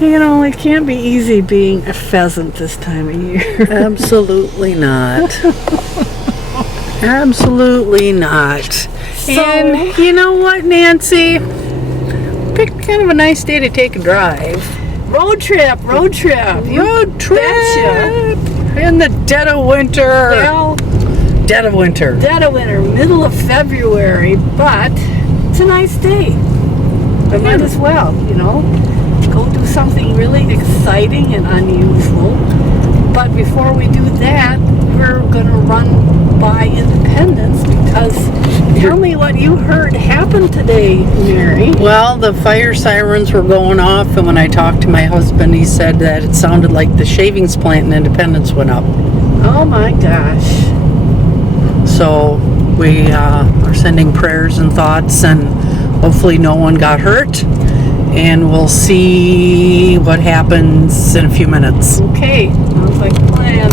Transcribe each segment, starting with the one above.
You know, it can't be easy being a pheasant this time of year. Absolutely not. Absolutely not. So, and you know what, Nancy? Picked kind of a nice day to take a drive. road trip. Road trip. In the dead of winter. Well, Dead of winter. Middle of February, but it's a nice day. But might as well, you know, go do something really exciting and unusual. But before we do that, we're going to run by Independence because tell me what you heard happened today, Mary. Well, the fire sirens were going off, and when I talked to my husband, he said that it sounded like the shavings plant in Independence went up. Oh my gosh. So we are sending prayers and thoughts, and hopefully no one got hurt. And we'll see what happens in a few minutes. Okay, sounds like a plan.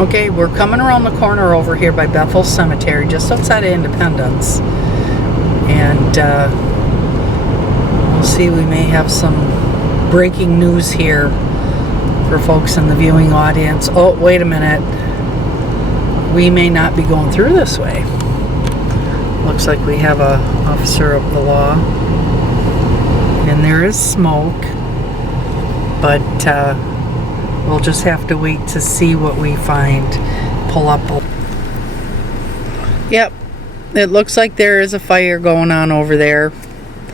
Okay, we're coming around the corner over here by Bethel Cemetery, just outside of Independence. And we'll see, we may have some breaking news here for folks in the viewing audience. Oh, wait a minute. We may not be going through this way. Looks like we have a officer of the law. And there is smoke. But we'll just have to wait to see what we find. Pull up. Yep. It looks like there is a fire going on over there.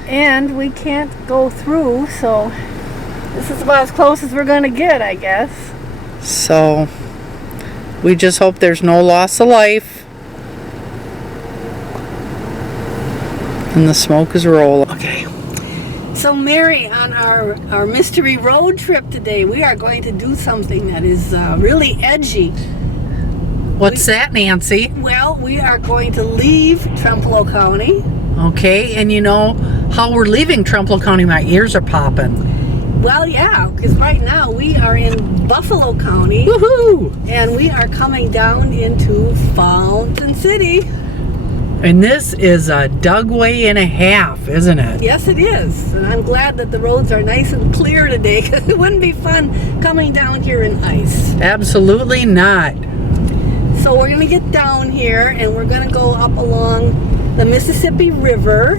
And we can't go through, so this is about as close as we're going to get, I guess. So we just hope there's no loss of life. And the smoke is rolling. Okay. So Mary, on our mystery road trip today, we are going to do something that is really edgy. What's that, Nancy? Well, we are going to leave Trempealeau County. Okay, and you know how we're leaving Trempealeau County, my ears are popping. Well, yeah, because right now we are in Buffalo County. Woohoo! And we are coming down into Fountain City. And this is a dugway and a half, isn't it? Yes, it is. And I'm glad that the roads are nice and clear today because it wouldn't be fun coming down here in ice. Absolutely not. So we're going to get down here and we're going to go up along the Mississippi River.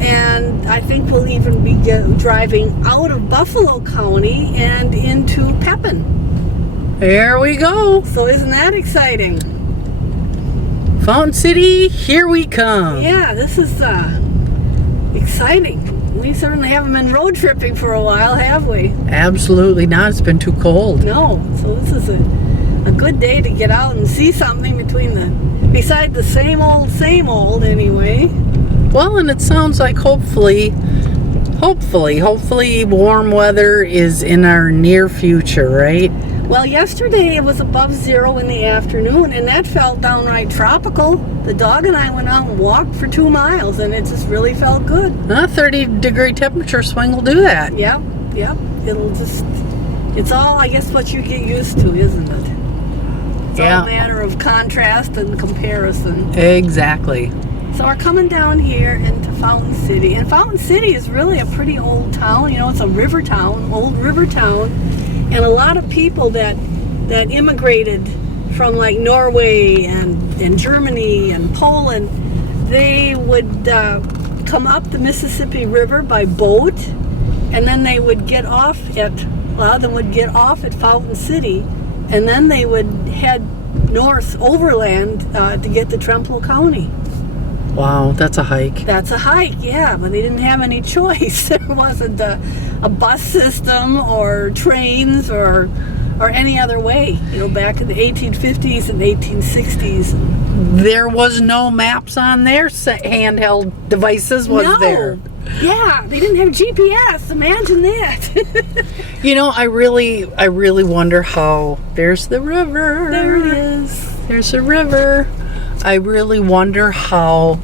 And I think we'll even be driving out of Buffalo County and into Pepin. There we go. So isn't that exciting? Fountain City, here we come. Yeah, this is exciting. We certainly haven't been road tripping for a while, have we? Absolutely not. It's been too cold. No. So this is a good day to get out and see something beside the same old anyway. Well, and it sounds like hopefully warm weather is in our near future, right? Well, yesterday it was above zero in the afternoon, and that felt downright tropical. The dog and I went out and walked for 2 miles, and it just really felt good. A 30-degree temperature swing will do that. Yep. It's all, I guess, what you get used to, isn't it? It's all a matter of contrast and comparison. Exactly. So we're coming down here into Fountain City. And Fountain City is really a pretty old town. You know, it's a river town, old river town. And a lot of people that immigrated from like Norway and Germany and Poland, they would come up the Mississippi River by boat, and then they would get off a lot of them would get off at Fountain City, and then they would head north overland to get to Trempealeau County. Wow, that's a hike. That's a hike, yeah, but they didn't have any choice. There wasn't a bus system or trains or any other way, you know, back in the 1850s and 1860s. There was no maps on their handheld devices, was there? Yeah, they didn't have GPS. Imagine that. You know, I really wonder how. There's the river. There it is. There's the river. I really wonder how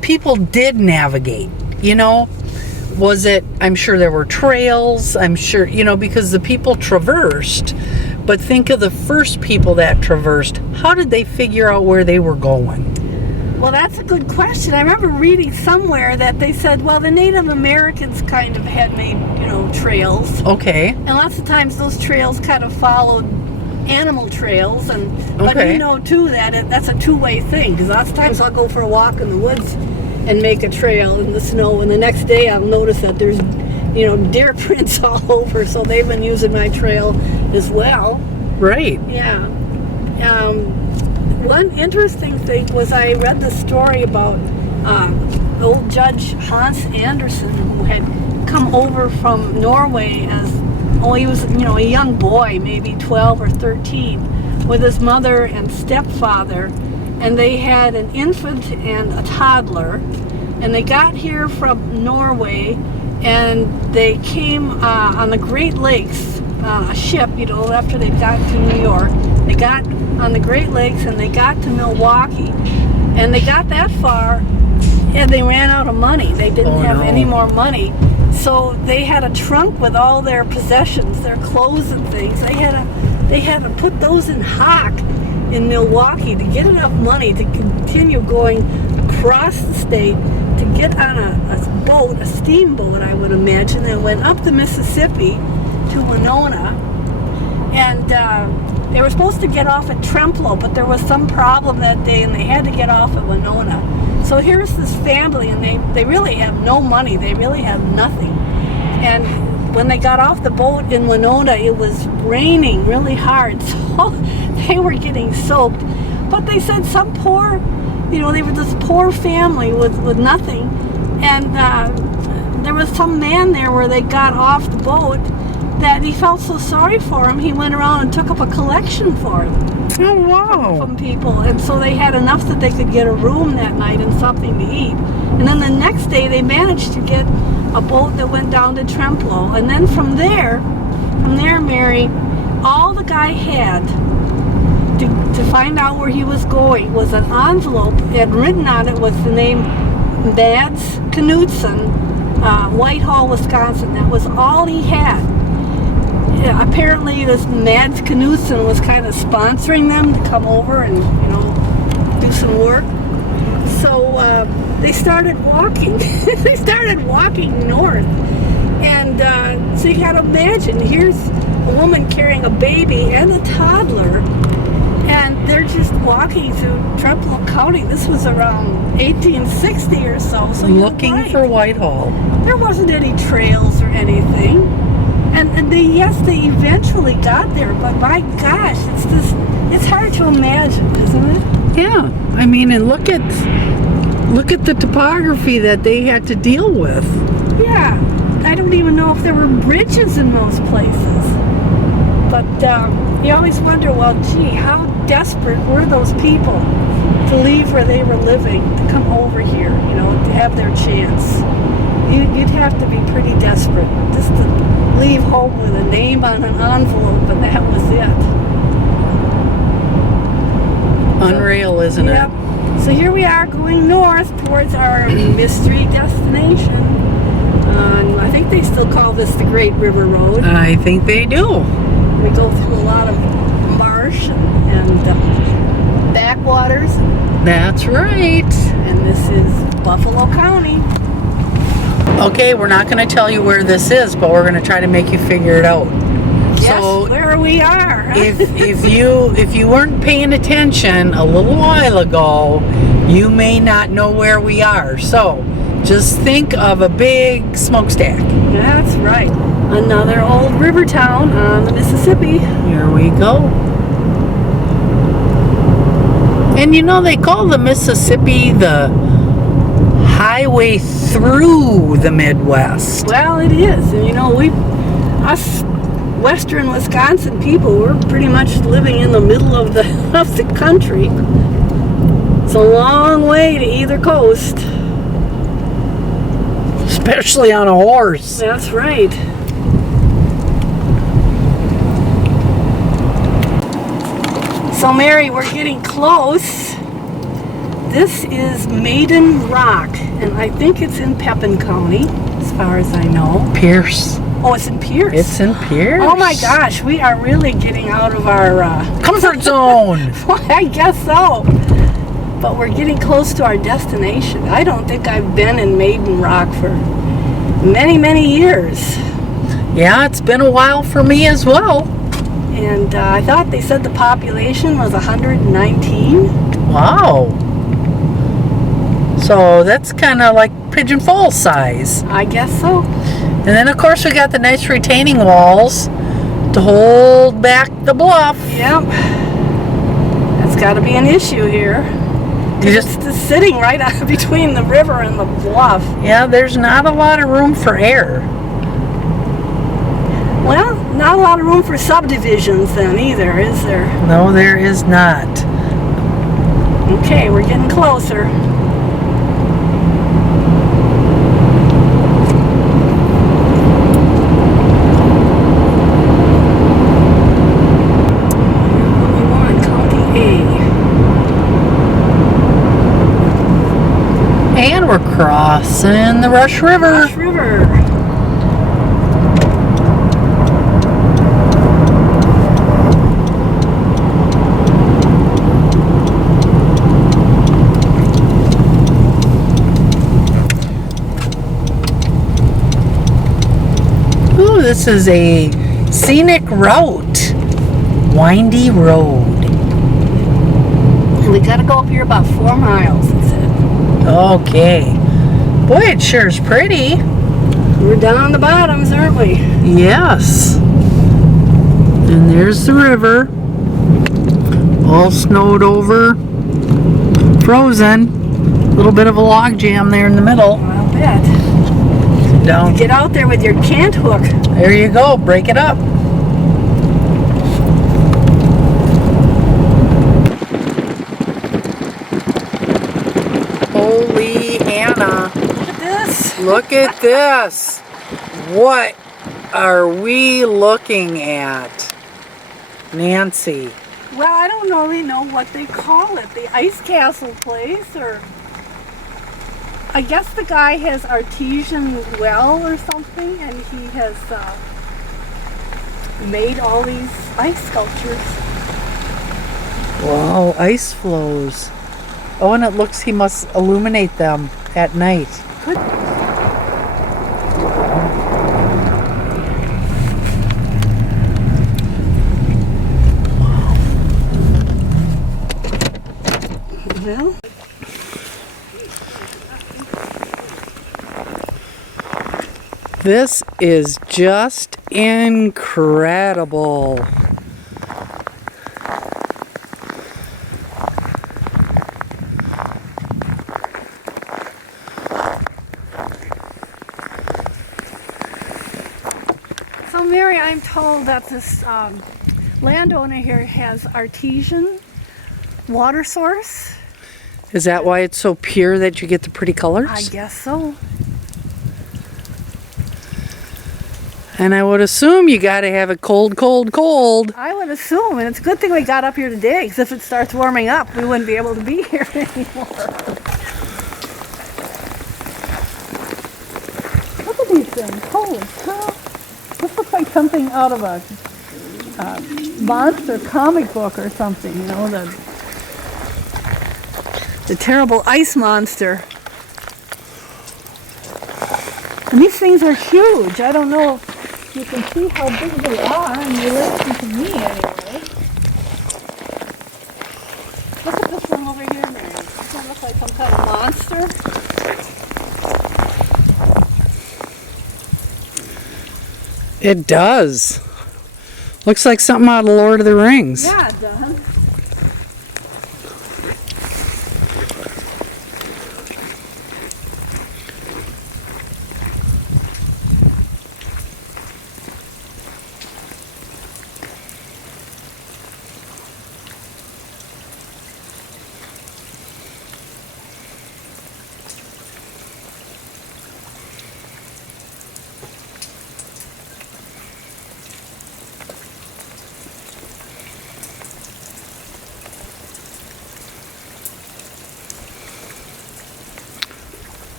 people did navigate. You know, was it? I'm sure there were trails. I'm sure, you know, because the people traversed. But think of the first people that traversed. How did they figure out where they were going? Well, that's a good question. I remember reading somewhere that they said, well, the Native Americans kind of had made, you know, trails. Okay. And lots of times those trails kind of followed animal trails. But you know, too, that that's a two-way thing. Because lots of times I'll go for a walk in the woods and make a trail in the snow. And the next day I'll notice that there's, you know, deer prints all over. So they've been using my trail as well. Right. Yeah. One interesting thing was I read the story about old Judge Hans Andersen, who had come over from Norway as, he was, you know, a young boy, maybe 12 or 13, with his mother and stepfather, and they had an infant and a toddler, and they got here from Norway, and they came on the Great Lakes, a ship, you know, after they'd gotten to New York. They got on the Great Lakes and they got to Milwaukee, and they got that far and they ran out of money. They didn't have any more money, so they had a trunk with all their possessions, their clothes and things. They had to put those in hock in Milwaukee to get enough money to continue going across the state to get on a boat, a steamboat, I would imagine, that went up the Mississippi to Winona. And they were supposed to get off at Trempealeau, but there was some problem that day and they had to get off at Winona. So here's this family, and they really have no money. They really have nothing. And when they got off the boat in Winona, it was raining really hard, so they were getting soaked. But they said some poor, you know, they were this poor family with nothing. And there was some man there where they got off the boat that he felt so sorry for him, he went around and took up a collection for him. Oh, wow. From people. And so they had enough that they could get a room that night and something to eat. And then the next day they managed to get a boat that went down to Trempealeau. And then from there, Mary, all the guy had to find out where he was going was an envelope, and written on it was the name Mads Knudsen, Whitehall, Wisconsin. That was all he had. Yeah, apparently this Mads Knudsen was kind of sponsoring them to come over and, you know, do some work. So they started walking. They started walking north. And so you got to imagine, here's a woman carrying a baby and a toddler, and they're just walking through Trempealeau County. This was around 1860 or so. So looking for Whitehall. There wasn't any trails or anything. And they eventually got there, but my gosh, it's hard to imagine, isn't it? Yeah, I mean, and look at the topography that they had to deal with. Yeah, I don't even know if there were bridges in those places. But you always wonder, well, gee, how desperate were those people to leave where they were living, to come over here, you know, to have their chance. You'd have to be pretty desperate just to leave home with a name on an envelope, and that was it. Unreal, isn't it? Yep. So here we are going north towards our mystery destination. I think they still call this the Great River Road. I think they do. We go through a lot of marsh and headwaters. That's right. And this is Buffalo County. Okay, we're not going to tell you where this is, but we're going to try to make you figure it out. Yes, So where we are. if you weren't paying attention a little while ago, you may not know where we are. So just think of a big smokestack. That's right. Another old river town on the Mississippi. Here we go. And you know, they call the Mississippi the highway through the Midwest. Well, it is. And you know, us western Wisconsin people, we're pretty much living in the middle of the country. It's a long way to either coast. Especially on a horse. That's right. So Mary, we're getting close. This is Maiden Rock, and I think it's in Pepin County, as far as I know. Pierce. Oh, it's in Pierce. It's in Pierce. Oh my gosh, we are really getting out of our comfort zone. Well, I guess so. But we're getting close to our destination. I don't think I've been in Maiden Rock for many, many years. Yeah, it's been a while for me as well. And I thought they said the population was 119. Wow. So that's kind of like Pigeon Falls size. I guess so. And then of course we got the nice retaining walls to hold back the bluff. Yep. That's got to be an issue here. It's just sitting right between the river and the bluff. Yeah, there's not a lot of room for air. Well, not a lot of room for subdivisions then either, is there? No, there is not. Okay, we're getting closer. We want County A. And we're crossing the Rush River. Rush River. Ooh, this is a scenic route. Windy road. We gotta go up here about 4 miles, it said. Okay. Boy, it sure is pretty. We're down on the bottoms, aren't we? Yes. And there's the river. All snowed over. Frozen. A little bit of a log jam there in the middle. I'll bet. Down. Get out there with your cant hook. There you go. Break it up. Holy Hannah. Look at this. Look at this. What are we looking at? Nancy. Well, I don't really know what they call it. The ice castle place, or I guess the guy has artesian well or something, and he has made all these ice sculptures. Wow, ice flows. Oh, and it looks he must illuminate them at night. Good. Well, this is just incredible. so Mary, I'm told that this landowner here has artesian water source. Is that why it's so pure that you get the pretty colors? I guess so. And I would assume you got to have it cold, cold, cold. I would assume, and it's a good thing we got up here today, because if it starts warming up, we wouldn't be able to be here anymore. Look at these things. Holy cow. This looks like something out of a monster comic book or something, you know, the The terrible ice monster. And these things are huge. I don't know if you can see how big they are in relation to me anyway. Look at this one over here, Mary. Doesn't it look like some kind of monster? It does. Looks like something out of Lord of the Rings. Yeah, it does.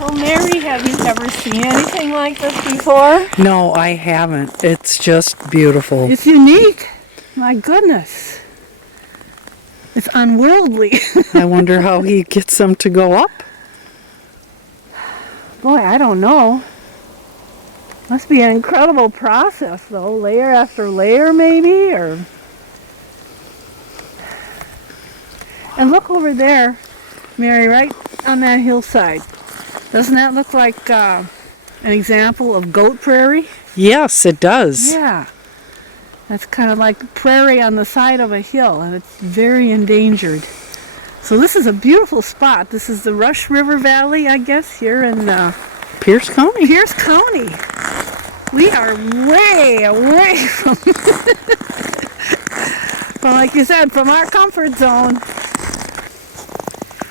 So Mary, have you ever seen anything like this before? No, I haven't. It's just beautiful. It's unique. My goodness. It's unworldly. I wonder how he gets them to go up. Boy, I don't know. Must be an incredible process, though. Layer after layer, maybe, or... And look over there, Mary, right on that hillside. Doesn't that look like an example of goat prairie? Yes, it does. Yeah. That's kind of like prairie on the side of a hill, and it's very endangered. So this is a beautiful spot. This is the Rush River Valley, I guess, here in Pierce County. Pierce County. We are way away from, well, like you said, from our comfort zone.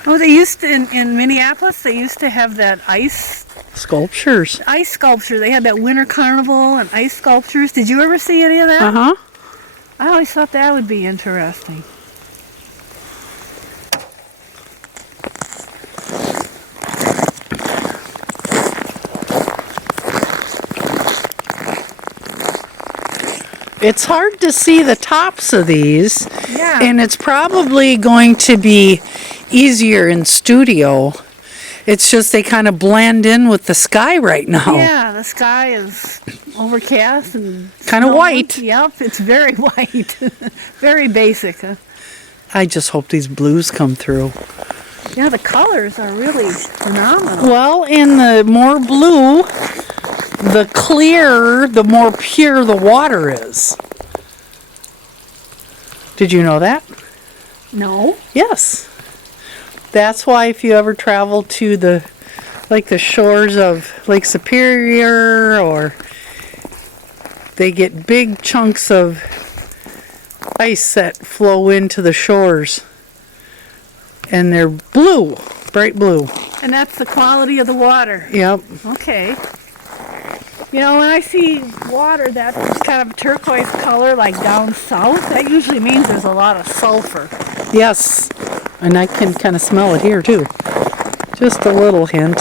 Oh, they used to, in Minneapolis, they used to have that ice Sculptures. sculpture. They had that winter carnival and ice sculptures. Did you ever see any of that? Uh-huh. I always thought that would be interesting. It's hard to see the tops of these. Yeah. And it's probably going to be easier in studio. It's just they kind of blend in with the sky right now. Yeah, the sky is overcast and Kind of snowing. white. Yep, it's very white. Very basic. Huh? I just hope these blues come through. Yeah, the colors are really phenomenal. Well, in the more blue, the clearer, the more pure the water is. Did you know that? No? Yes. That's why if you ever travel to the shores of Lake Superior, or they get big chunks of ice that flow into the shores, and they're blue, bright blue. And that's the quality of the water. Yep. Okay. You know, when I see water that's kind of turquoise color, like down south, that usually means there's a lot of sulfur. Yes. And I can kind of smell it here too. Just a little hint.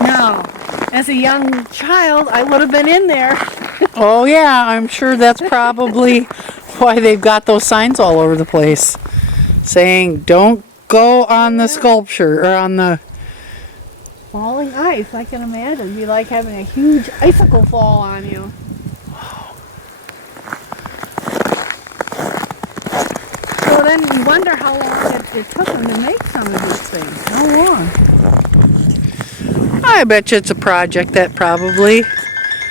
Now, as a young child, I would have been in there. Oh yeah, I'm sure that's probably why they've got those signs all over the place saying don't go on the sculpture or on the falling ice. I can imagine. It'd be like having a huge icicle fall on you. So then you wonder how long it took them to make some of these things. How long? I bet you it's a project that probably.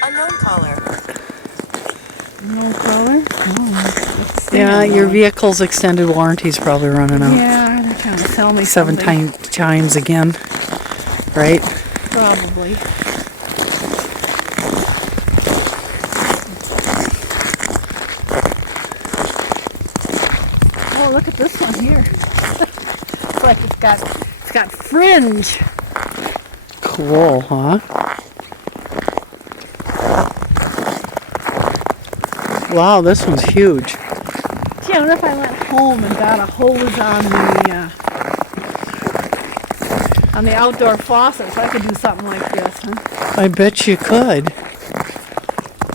Unknown caller. No color? Oh, Yeah, your vehicle's extended warranty's probably running out. Yeah, they're trying to sell me Seven something. times again, right? Probably. Oh, look at this one here. It's like it's got fringe. Cool, huh? Wow, this one's huge. Gee, I wonder if I went home and got a hose on the outdoor faucet, so I could do something like this, huh? I bet you could.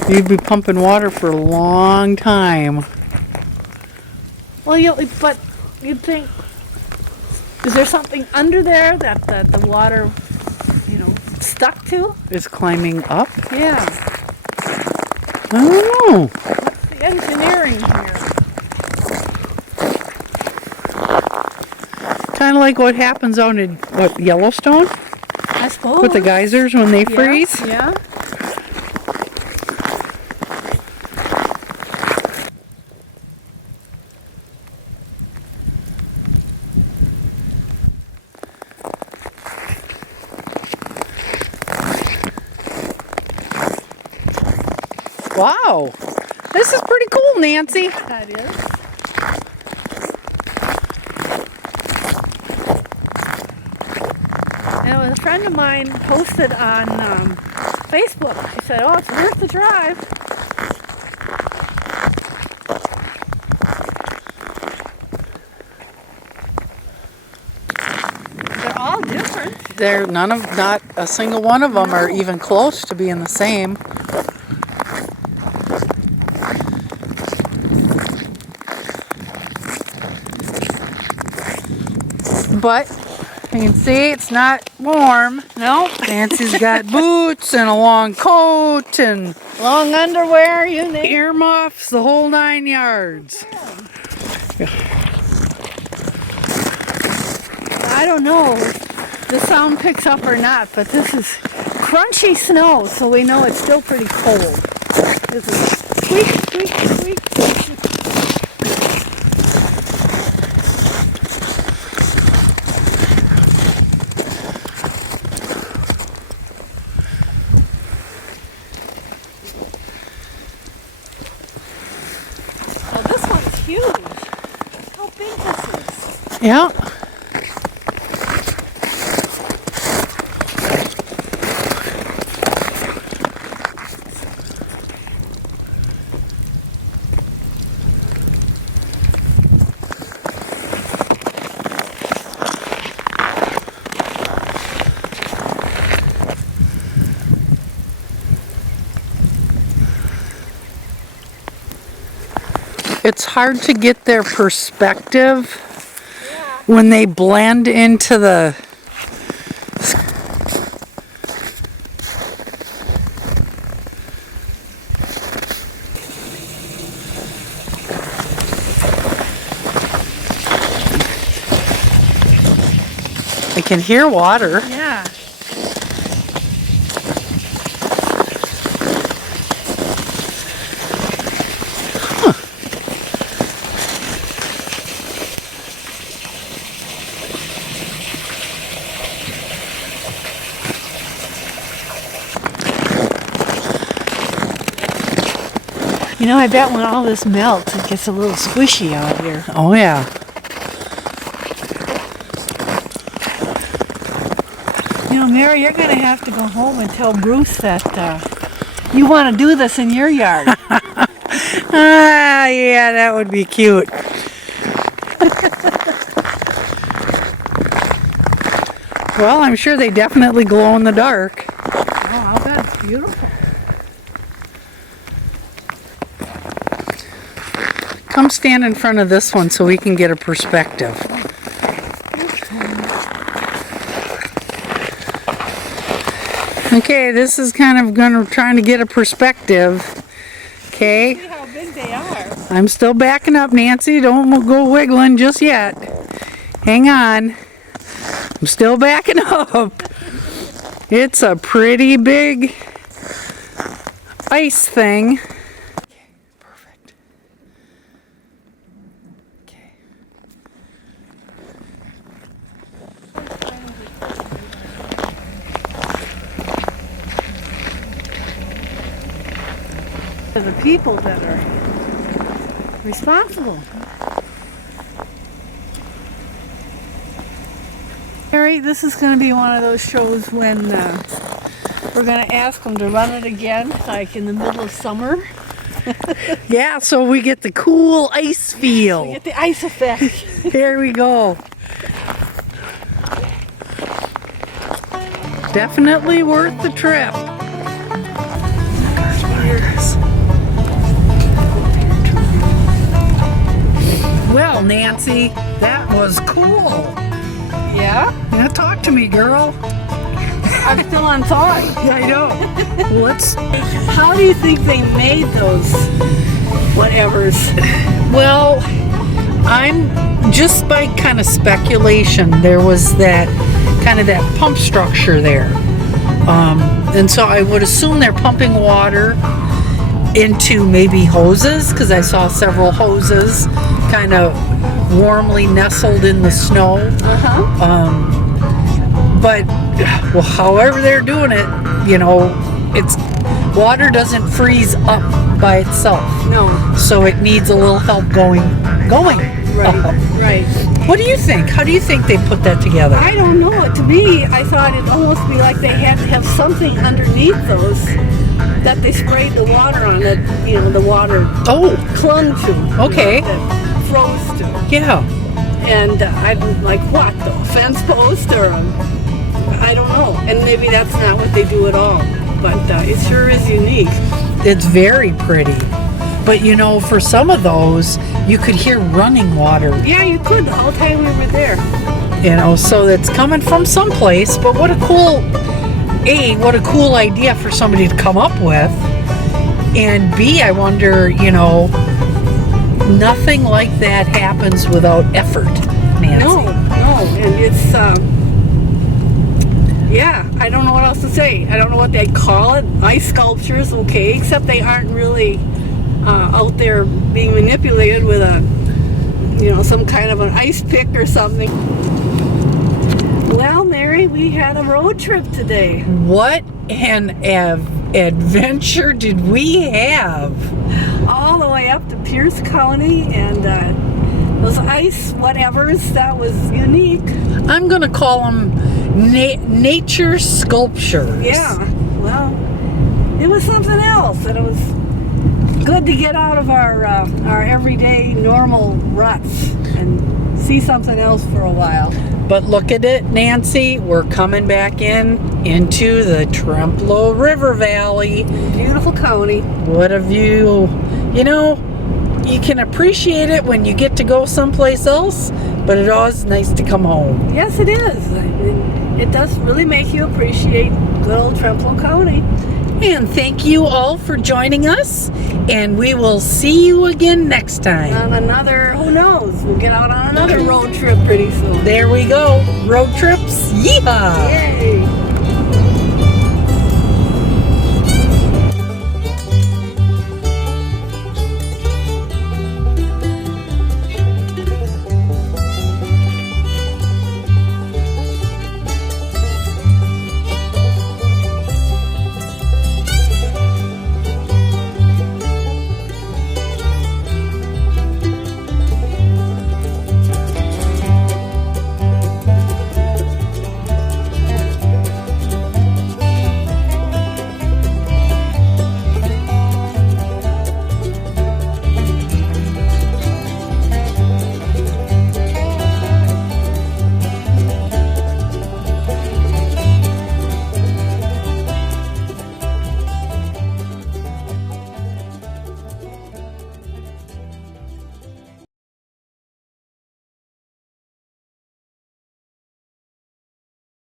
You'd be pumping water for a long time. Well, but you'd think, is there something under there that the water, stuck to? It's climbing up? Yeah. I don't know. What's the engineering here? Kind of like what happens out in, Yellowstone? I suppose. With the geysers when they freeze? Yeah. Wow. This is pretty cool, Nancy. That is. And a friend of mine posted on Facebook. She said, "Oh, it's worth the drive." They're all different. Not a single one of them are even close to being the same. But you can see it's not warm. No. Nancy's got boots and a long coat and Long underwear, you name it. earmuffs, the whole 9 yards. I don't know if the sound picks up or not, but this is crunchy snow, so we know it's still pretty cold. This is squeak, squeak, squeak. Oh, this one's huge. Look how big this is. Yeah. It's hard to get their perspective when they blend into the I can hear water. Yeah. I bet when all this melts, it gets a little squishy out here. Oh yeah. Mary, you're going to have to go home and tell Bruce that you want to do this in your yard. Yeah, that would be cute. Well, I'm sure they definitely glow in the dark. Oh, I'll bet it's beautiful. Come stand in front of this one so we can get a perspective. Okay, this is kind of trying to get a perspective. Okay. See how big they are. I'm still backing up, Nancy. Don't go wiggling just yet. Hang on. I'm still backing up. It's a pretty big ice thing. Okay, perfect. Okay. The people that are responsible. Mary, this is going to be one of those shows when we're going to ask them to run it again, like in the middle of summer. Yeah, so we get the cool ice feel. We get the ice effect. Here we go. Definitely worth the trip. Well, Nancy, that was cool. Yeah? Now talk to me, girl. I'm still on thought. I know. How do you think they made those whatevers? Well, I'm just by kind of speculation. There was that pump structure there, and so I would assume they're pumping water into maybe hoses, because I saw several hoses kind of warmly nestled in the snow. But well, however they're doing it, it's water doesn't freeze up by itself. No. So it needs a little help going. Right. What do you think? How do you think they put that together? I don't know. To me, I thought it'd almost be like they had to have something underneath those that they sprayed the water on, that the water clung to. Okay. That froze to. Yeah. And I'm like, what? The fence post, or I don't know. And maybe that's not what they do at all. But it sure is unique. It's very pretty. But for some of those, you could hear running water. Yeah, you could the whole time we were there. So it's coming from someplace. But what a cool idea for somebody to come up with. And B, I wonder, nothing like that happens without effort, Nancy. No. And it's, I don't know what else to say. I don't know what they'd call it. Ice sculptures, okay, except they aren't really out there being manipulated with some kind of an ice pick or something. Well, Mary, we had a road trip today. What an adventure did we have? All the way up to Pierce County, and those ice whatevers, that was unique. I'm going to call them nature sculptures. Yeah, well, it was something else, and it was good to get out of our everyday normal ruts and see something else for a while. But look at it, Nancy. We're coming back into the Trempealeau River Valley. Beautiful county. What a view. You can appreciate it when you get to go someplace else, but it always nice to come home. Yes, it is. It does really make you appreciate good old Trempealeau County. And thank you all for joining us, and we will see you again next time. On another, who knows, we'll get out on another road trip pretty soon. There we go. Road trips. Yeehaw! Yay!